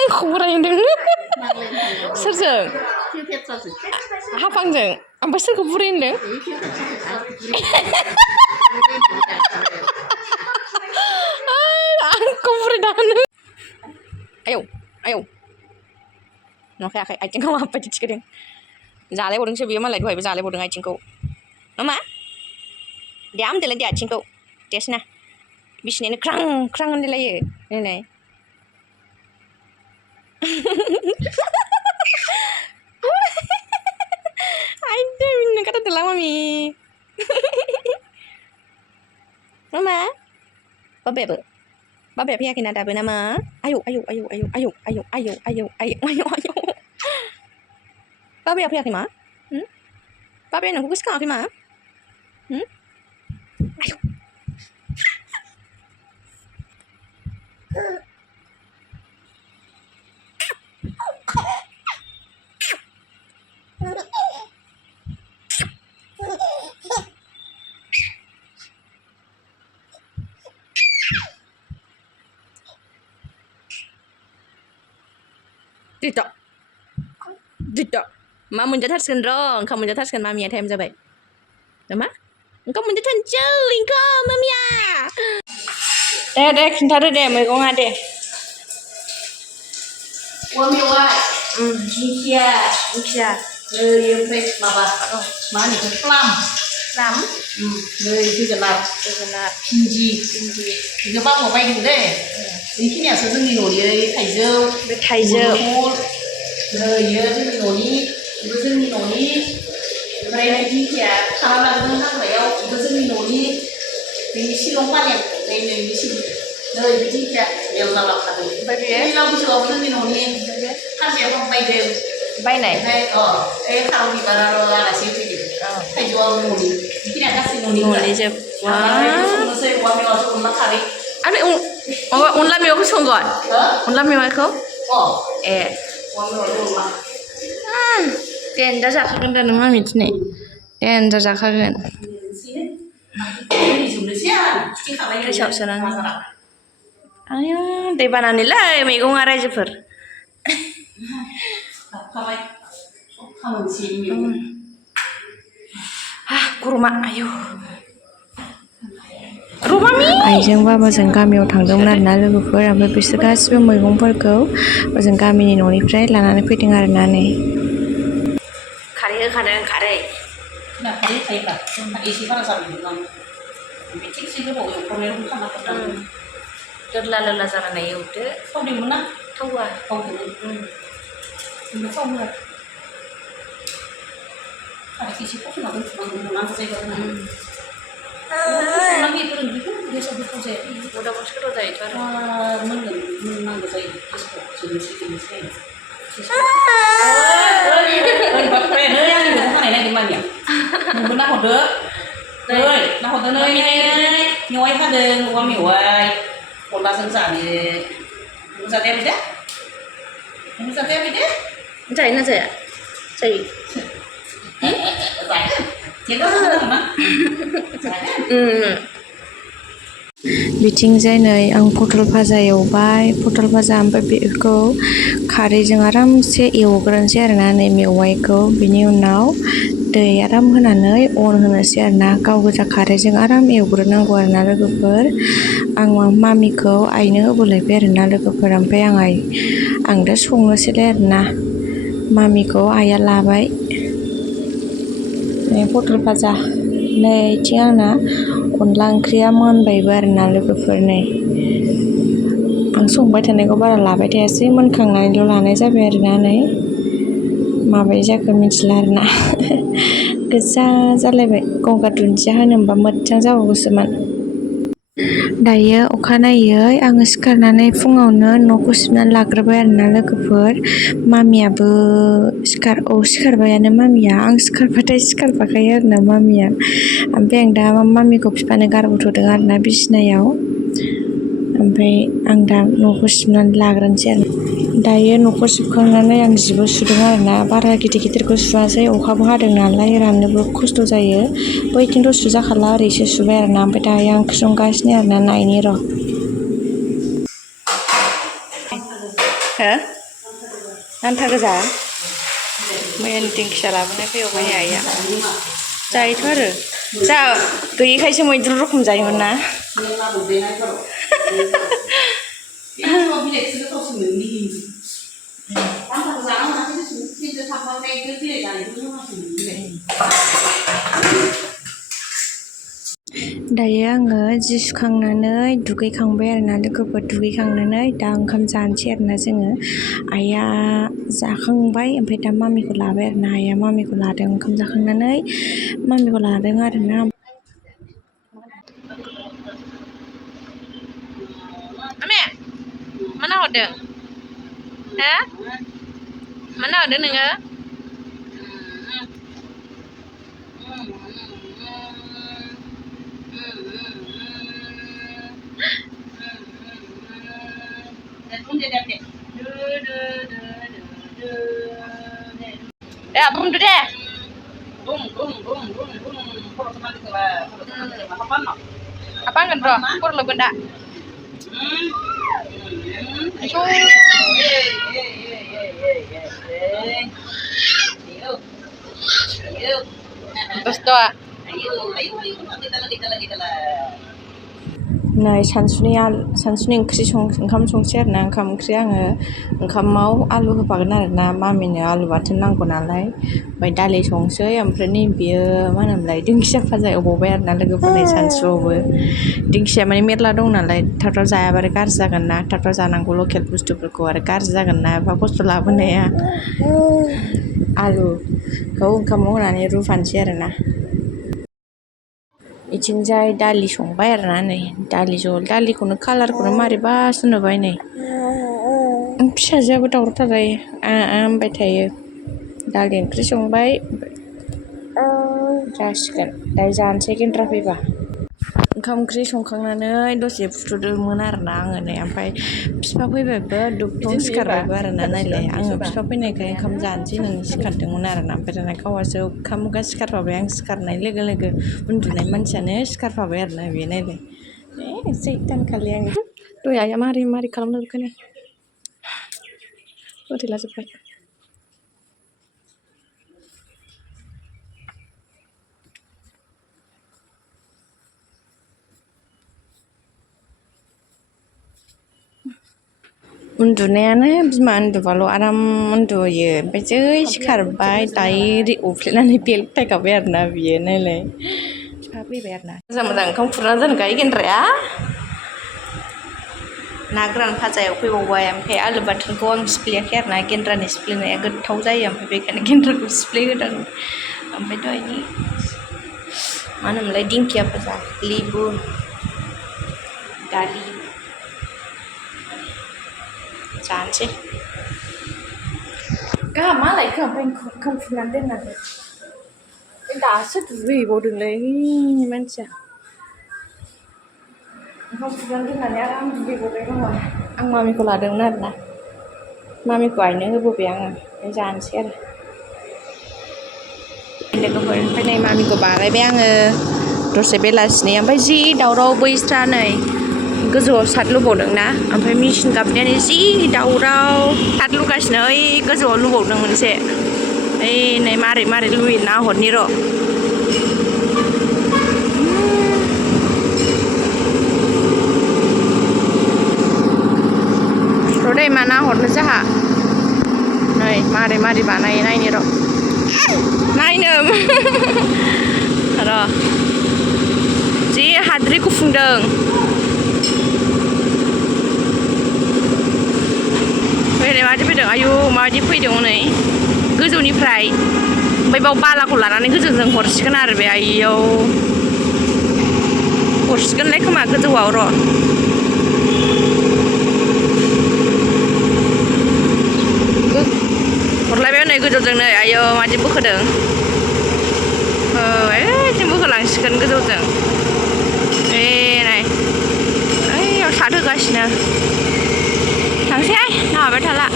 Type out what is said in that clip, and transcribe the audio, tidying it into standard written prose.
आंखौ बुरायदों सोरजों हाफांजों ओमफ्राय सोरखौ बुराय होनदों आंखौ बुरायदा होनो आयौ आयौ नुखायाखै आथिंखौ माबायदि थिखोदों जालायबावदोंसो बेयो मालाय दहायबो जालायबावदों आथिंखौ मा दे आमदेलाय दे आथिंखौ देसना बिसिनायनो ख्रां ख्रां होनलायलायो नायलाय आयदै मिनिनो ओंखारथारदोंलां मामि मामा बाबाया फैयाखैना दाबो नामा आयौ आयौ आयौ आयौ आयौ आयौ आयौ आयौ आयौ आयौ आयौ बाबाया फैयाखै मा बाबाया नोंखौ गोसोखाङाखै मा आयौ Tidak मा मोनजाथारसिगोन र' ओंखाम मोनजाथारसिगोन मामिया टाइम जाबाय मा ओंखाम मोनजाथारसै ओंखाम मामिया दे खिन्थादो दे मैगङा दे औवा मेवाइ दिंखिया ओमफ्राय माबा मा होनो प्लाम नै जोगोनार भिन्दि बेखौ बाबाव बायदों दे बेखिनियासो जोंनि न'नि थाइजौ नै इयो जोंनि न'नि बेबो जोंनि न'नि ओमफ्राय दिंखिया खाना लाबोदों हाग्रायाव बेबो जोंनि न'नि बेनि शिलं फालें नै बे दिंखिया मेरला लाबोखादों ओमफ्राय बे लाव बिजौआबो जोंनि न'नि फांसेया दं बायदों बायनाय ओमफ्राय बे खारं बिबाराल' आलासि फैदों थाइजौआबो न'नि बेखिनिया गासै न'नि जोब संनोसै औवा मेवाइजों अनला खारै आरो माबा अनला मेवाइखौ संगोन अनला मेवाइखौ ए देन्जार जाखागोन दा नों मामि दिनै देन्जार जाखागोन फ्रिसाव सोनानै आयौ दैबानानिलै मैगङा रायजोफोर गरमा आयौ आइजों बाबाजों गामियाव थांदोंमोन आरोना लोगोफोर ओमफ्राय बिसोर गासिबो मैगंफोरखौ ओजों गामिनि न'निफ्राय लानानै फैदों आरोना नै खारै होखादों खारै होखायोब्रा एसे बारा जाबाय थिगसे गोबाव एवफ्रामनायाव खालामना लोरला जानानै एवदो थावदोंमोन ना थावा थावदोंमोन थाव होआ खारैखौ एसे फसंना दोनथ'नांगौ नांगौ जायगायाव बेफोर ओंख्रिखौ गेसाव गोथाव जाया अदाबावसो गोथाव जायोथ' आरो मोननांगौ जायो गेसखौ जोंनोसै नोंबो नाहरदो मेवाइ हादों औवा मेवाइ अनलाजों जानो जाजायाखै दे जाजायाखै दे जायोना जाया जायो बिथिंजाय नै आं पटल भाजा एवबाय पटल भाजा ओमफ्राय बेखौ खारैजों आरामसे एवग्रोनोसै आरोना नै मेवाइखौ बिनि उनाव दै आराम होनानै अन होनोसै आरोना गाव गोजा खारैजों आराम एवग्रोनांगौ आरोना लोगोफोर आं मामिखौ आइनो होबोलायबाय आरोना लोगोफोर ओमफ्राय आं दा संनोसैलाय आरोना मामिखौ आइया लाबाय नै पटल भाजा नै इथिं आंना अनला ओंख्रिया मोनबायबो आरोना लोगोफोर नै आं संबाय थानायखौ बारा लाबाय थायासै मोनखांनानैल' लानाय जाबाय आरोना नै माबायदि जाखो मिथिला आरोना गोजा जालायबाय गंगार दुन्दिया होनो मोनबा मोजां जाबावगौसोमोन दायो अखानायै आङो सिखारनानै फुङावनो न'खौ सिबनानै लाग्रोबाय आरोना लोगोफोर मामियाबो सिखारबायानो मामिया आं सिखारबाथाय सिखारफाखायो आरोना मामिया ओमफ्राय आं दा मामिखौ बिफानो गारबोथ'दों आरोना बिसिनायाव ओमफ्राय आं दा न'खौ सिबनानै लाग्रोनोसै आरो दायो न'खौ सिबखांनानै आं जिबो सुदों आरोना बारा गिदिरखौ सुवासै अखाबो हादों नालाय राननोबो खस्थ' जायो बैथिंथ' सुजाखाला ओरैसो सुबाय आरोना ओमफ्राय दायो आं ओंख्रि संगासिनो आरोना नायनि र' हो आन्था गोजा मैयानि दिंखिया लाबोनाय फैबाय आइया जायोथ' आरो जा गैयिखायसो मैद्रु रोखोम जायोमोन ना दायो आङो जि सुखांनानै दुगैखांबाय आरोना लोगोफोर दुगैखांनानै दा ओंखाम जानोसै आरोना जोङो आइया जाखांबाय ओमफ्राय दा मामिखौ लाबाय आरोना आइया मामिखौ लादों ओंखाम जाखांनानै मामिखौ लादों आरोना मामे मा नाहरदों हो मा नाहरदों नोङो bunuh deh. Apa kan bro? Kur lo benda. Terus doa. नै सानसुनि ओंखाम संसै आरोना ओंखाम ओंख्रि आङो ओंखामाव आलु होफागोन आरोना मामिनो आलु बाथोन नांगौ नालाय ओमफ्राय दालि संसै ओमफ्राय नै बियो मा होनोमोनलाय दिंखिया भाजा एवबावबाय आरोना लोगोफोरनि सानसुआवबो दिंखिया माने मेरला दं नालाय थाब थाब जायाबा आरो गाज्रि जागोन ना थाब थाब जानांगौ लकेल बुस्थुफोरखौ आरो गाज्रि जागोन ना एफा खस्थ' लाबोनाया आलुखौ ओंखामाव होनानै रुफानोसै आरोना इथिंजाय दालि संबाय आरोना नै दालि जहल दालिखौनो कालारखौनो मारैबासो नुबाय नै फिसाजोआबो दावरावथार जायो होनबाय थायो दालि ओंख्रि संबाय जासिगोन दायो जानोसै गेन्द्रा फैबा ओंखाम ओंख्रि संखांनानै दसे फुथ'दोंमोन आरोना आङो नै ओमफ्राय बिफा फैबायबो दुबफ्राव सिखारबायबो आरोना नायलाय आङो बिफा फैनायखाय ओंखाम जानोसै होननानै सिखारदोंमोन आरोना ओमफ्राय दाना गावहासो ओंखाम सिखारफाबाय आं सिखारनाय लोगो लोगो उन्दुनाय मानसियानो सिखारफाबाय आरोना बेयो नायलाय सैतानखालि आङो दहाय आइया मारै खालामजोबखोनो होथेलाजोब्बाय उन्दुनायानो बिमा उन्दुबाल' आराम उन्दुयो ओमफ्राय जै सिखारबाय डाइरेक्ट अफ्लेनानै बेलथायखाबाय आरोना बियो नायलाय बिफा फैबाय आरोना मोजां ओंखाम खुरना दोनखायो गेन्द्राया ना गोरान भाजायाव फैबावबाय ओमफ्राय आलु बाथोनखौ आं सिफ्लेयाखै आरोना गेन्द्रानि सिफ्लेनाया गोथाव जायो ओमफ्राय बेखायनो गेन्द्राखौ सिफ्लेहोदों ओमफ्राय दहायनि मा होनोमोनलाय दिंखिया भाजा लेबु दालि जानोसै गाहा मा लायखो ओमफ्राय ओंखाम खुरनानै दोननानै दासो दुगैहैबावदोंलै मानसिया ओंखाम खुरनानै दोननानै आराम दुगैबावबाय दङ आं मामिखौ लादोंमोन आरोना मामिखौ आइनो होबोबाय आङो ओमफ्राय जानोसै आरो लोगोफोर ओमफ्राय नै मामिखौ बानायबाय आङो दसे बेलासिनि ओमफ्राय जि दावराव बैस्रा नै गोजौआव साद लुबावदों ना ओमफ्राय मेचिन गाबनायानो जि दावराव साद लुगासिनो ओइ गोजौआव लुबावदों मोनसे ओइ नै मारै लुयो नाहरनि र' दै मा नाहरनो जाहा नै मारै बानायो नायनो र' नायनो र' जि हाद्रि गुफुंदों ओरै माबायदि फैदों आयु माबायदि फैदों हनै गोजौनिफ्राय ओमफ्राय बाव बालाखौ लानानै गोजौजों हरसिगोन आरो बे आइयाव हरसिगोनलाय खोमा गोजौआव र' हरलायबाय नै गोजौजों नै आयौ मादि बोखोदों ओइथिं बोखोलांसिगोन गोजौजों नाय ओइयाव साद होगासिनो थांसैहाय नाहरबाय थाला